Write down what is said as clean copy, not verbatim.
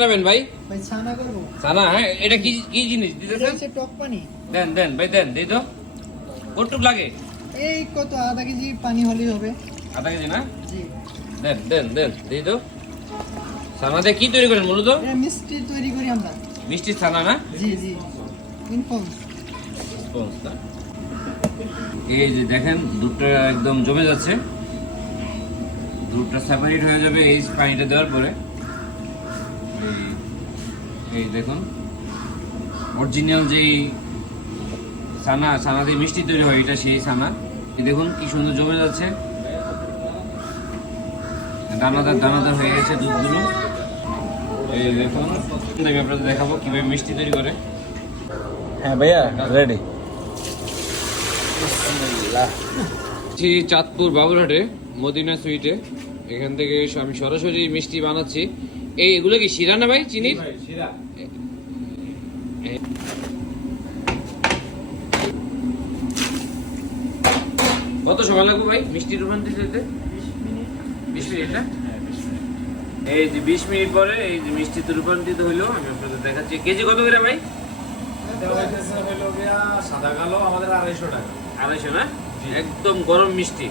নেবেন ভাই? ভাই ছানা করব। ছানা? হ্যাঁ, এটা কি কি জিনিস দিতেছেন? এটা টক পানি। দেন দেন ভাই, দেন দেই তো। কতটুক লাগে? এই কত আধা কেজি পানি হলেই হবে। আধা কেজি না? জি। দেন দেন দেন দেই তো। ছানা দিয়ে কি তৈরি করেন মূলত? এটা মিষ্টি তৈরি করি আমরা। মিষ্টি ছানা না? জি জি। ইনফর্ম। স্পঞ্জ না? এই যে দেখেন দুধটা একদম জমে যাচ্ছে। দুধটা সেপারেট হয়ে যাবে এই পানিটা দেওয়ার পরে। এই দেখুন অরিজিনাল যেই ছানা দিয়ে মিষ্টি তৈরি হয়, এটা সেই ছানা। এই দেখুন কি সুন্দর জমে যাচ্ছে, দানাদার দানাদার হয়ে গেছে দুধগুলো। এই দেখুন, আমি আপনাদের দেখাবো কিভাবে মিষ্টি তৈরি করে। হ্যাঁ ভাইয়া রেডি। চাঁদপুর বাবুরহাটে মদিনা সুইটে, এখান থেকে আমি সরাসরি মিষ্টি বানাচ্ছি। এগুলো কি শিরা না ভাই, চিনির? কত সময় লাগবে ভাই মিষ্টি রূপান্তরিত হতে? 20 মিনিট না? এই যে 20 মিনিট পরে এই যে মিষ্টিতে রূপান্তরিত হইলো, আমি আপনাদের দেখাচ্ছি। কেজি কত করে ভাই? সাদা কালো আমাদের 250 টাকা। 250 না? একদম গরম মিষ্টি।